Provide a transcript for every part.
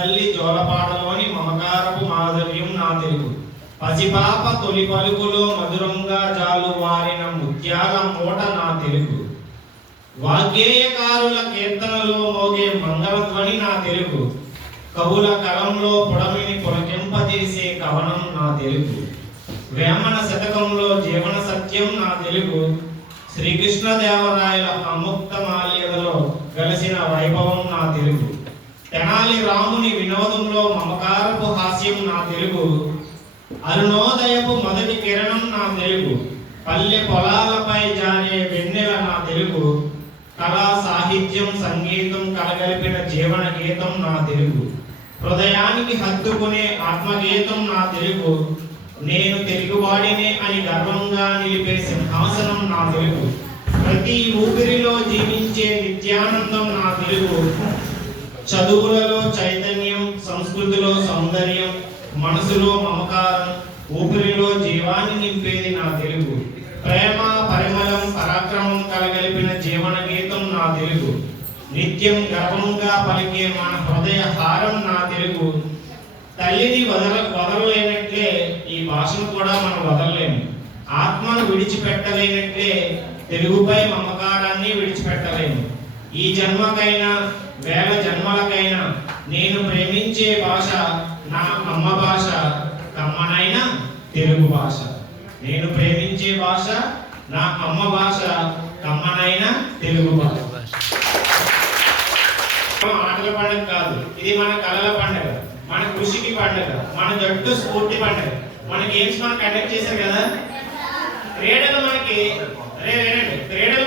తల్లి జోలపాటలోని మమకారపు మాధుర్యం నా తెలుగు. పసిపాప తొలి పలుకులో మధురంగా జాలు వారిన ముత్యాల మూట నా తెలుగు. వాగ్గేయకారుల కీర్తనలో మోగే మంగళధ్వని నా తెలుగు. కవుల కలంలో పొడమిని పులకింపజేసే కవనం నా తెలుగు. వేమన శతకంలో జీవన సత్యం నా తెలుగు. శ్రీకృష్ణదేవరాయల అముక్త మాల్యదలో కలిసిన వైభవం నా తెలుగు. తెనాలి రాముని వినోదంలో మమకారపు హాస్యం నా తెలుగు. అరుణోదయపు మొదటి కిరణం నా తెలుగు. పల్లె పొలాలపై జారే వెన్నెల నా తెలుగు. కళా సాహిత్యం సంగీతం కలగలిపిన జీవన గీతం నా తెలుగు. హృదయానికి హత్తుకునే ఆత్మగీతం నా తెలుగు. నేను తెలుగువాడినే అని గర్వంగా నిలిపే సింహాసనం నా తెలుగు. ప్రతి ఊపిరిలో జీవించే నిత్యానందం నా తెలుగు. చదువులలో చైతన్యం, సంస్కృతిలో సౌందర్యం, మనసులో మమకారం, ఊపిరిలో జీవాన్ని నింపేది నా తెలుగు. ప్రేమ పరిమళం పరాక్రమం కలగలిపిన జీవన గీతం నా తెలుగు. నిత్యం గర్వంగా పలికే మన హృదయ హారం నా తెలుగు. తల్లిని వదలలేనట్లే ఈ భాషను కూడా మనం వదలలేము. ఆత్మను విడిచిపెట్టలేనట్లే తెలుగుపై మమకారాన్ని విడిచిపెట్టలేము. ఈ జన్మకైనా వేల జన్మలకైనా నేను ప్రేమించే భాష నా అమ్మ భాష, కమ్మనైన తెలుగు భాష. నేను ప్రేమించే భాష నా అమ్మ భాష, కమ్మనైన తెలుగు భాష. ఆటల పండుగ కాదు, ఇది మన కళల పండుగ, మన కృషికి పండుగ, మన జట్టు స్ఫూర్తి పండుగ. మన గేమ్స్ మనం కండక్ట్ చేశారు కదా. క్రీడలు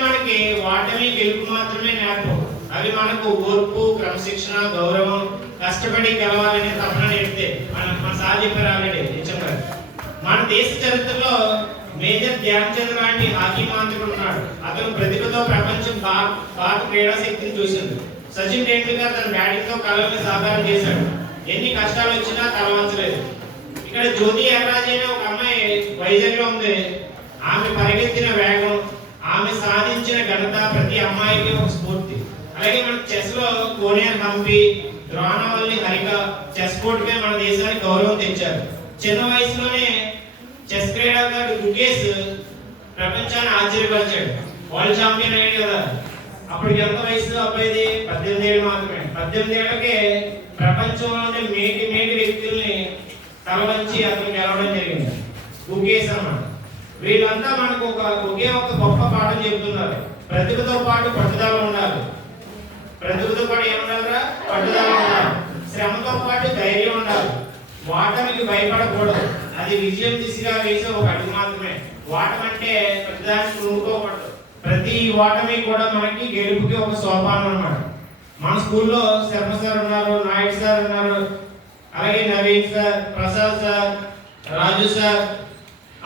మనకి వాటమి గెలుపు మాత్రమే నేర్పవు. అవి మనకు ఓర్పు, క్రమశిక్షణ, గౌరవం, కష్టపడి గెలవాలనే తపన నేర్పితే మన సార్ చెప్పారు ఆల్రెడీ నిజంగా. మన దేశ చరిత్రలో మేజర్ ధ్యాన్ చంద్ లాంటి హాకీ మాంత్రికుడు ఉన్నాడు. అతను ప్రతిభతో ప్రపంచం భారత క్రీడా శక్తిని చూసింది. సచిన్ టెండూల్కర్ తన బ్యాటింగ్ తో కళలను సాకారం చేశాడు. ఎన్ని కష్టాలు వచ్చినా తలవంచలేదు. ఇక్కడ జ్యోతి ఎర్రాజీ అనే ఒక అమ్మాయి వైజాగ్ లో ఉంది. ఆమె పరిగెత్తిన వేగం, ఆమె సాధించిన ఘనత ప్రతి అమ్మాయికి ఒక స్ఫూర్తి. అలాగే మన చెస్ లో కోనేర్ హంపి, ద్రోణవల్లి హరిక చెస్ బోర్డు పై మన దేశానికి గౌరవం తెచ్చారు. చిన్న వయసులోనే చెస్ క్రీడాకారుడు గుకేష్ ప్రపంచాన్ని ఆశ్చర్యపరిచాడు. వరల్డ్ ఛాంపియన్ అయ్యాడు కదా. అప్పటికి ఎంత వయసు అబ్బాయిది? 18 ఏళ్ళు మాత్రమే. 18 ఏళ్లకే ప్రపంచంలోనే మేటి వ్యక్తుల్ని తలవంచి అతను గెలవడం జరిగింది. గుకేష్ అన్నమాట. వీళ్ళంతా మనకు ఒకే ఒక గొప్ప పాఠం చెబుతున్నారు. ప్రతిభతో పాటు పట్టుదల ఉండాలి. ప్రతిభతో పాటు ఏముండాలిరా? పట్టుదల ఉండాలి. శ్రమతో పాటు ధైర్యం ఉండాలి. వాటమికి భయపడకూడదు. అది విజయం దిశగా వేసే ఒక అడుగు మాత్రమే. వాటమంటే ప్రతిదానికి కృంగుకోకూడదు. ప్రతి ఓటమి కూడా మనకి గెలుపుకి ఒక సోపానం అన్నమాట. మన స్కూల్లో శర్మ సార్ ఉన్నారు, నాయుడు సార్ ఉన్నారు, అలాగే నవీన్ సార్, ప్రసాద్ సార్, రాజు సార్,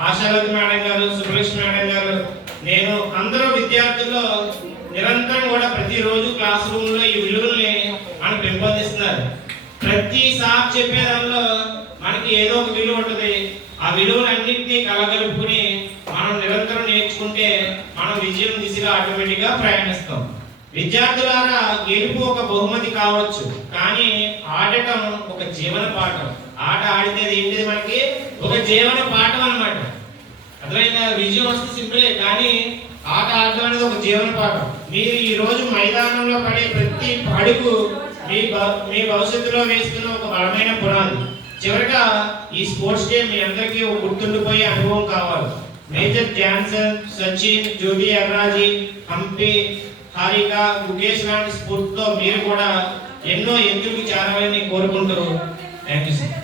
ఆశాలత మేడం గారు, సుబ్బలక్ష్మి మేడం గారు, నేను అందరూ విద్యార్థుల్లో నిరంతరం కూడా ప్రతిరోజు క్లాస్ రూమ్ లో ఈ విలువల్ని మనం పెంపొందిస్తున్నారు. ప్రతి సార్ చెప్పే దానిలో మనకి ఏదో ఒక విలువ ఉంటుంది. ఆ విలువలన్నింటినీ కలగలుపుకుని మనం నిరంతరం నేర్చుకుంటే మనం విజయం దిశగా ఆటోమేటిక్ గా ప్రయాణిస్తాం. విద్యార్థులారా, గెలుపు ఒక బహుమతి కావచ్చు, కానీ ఆడటం ఒక జీవన పాఠం. ఆట ఆడితే ఏంటిది? మనకి ఒక జీవన పాఠం అన్నమాట. అర్థమైందా? విజయం వస్తే సింపులే, కానీ ఆట ఆడటం అనేది ఒక జీవన పాఠం. మీరు ఈ రోజు మైదానంలో పడే ప్రతి అడుగు మీ భవిష్యత్తులో వేస్తున్న ఒక బలమైన పునాది. చివరిగా ఈ స్పోర్ట్స్ డే మీ అందరికీ ఒక గుర్తుండిపోయే అనుభవం కావాలి. మేజర్ ధ్యాన్ చంద్, సచిన్, జ్యోతి ఎర్రాజీ, హంపి, హారిక, గుకేష్ లాంటి స్ఫూర్తితో మీరు కూడా ఎన్నో ఎత్తులకు చేరాలని కోరుకుంటూ థ్యాంక్ యూ సార్.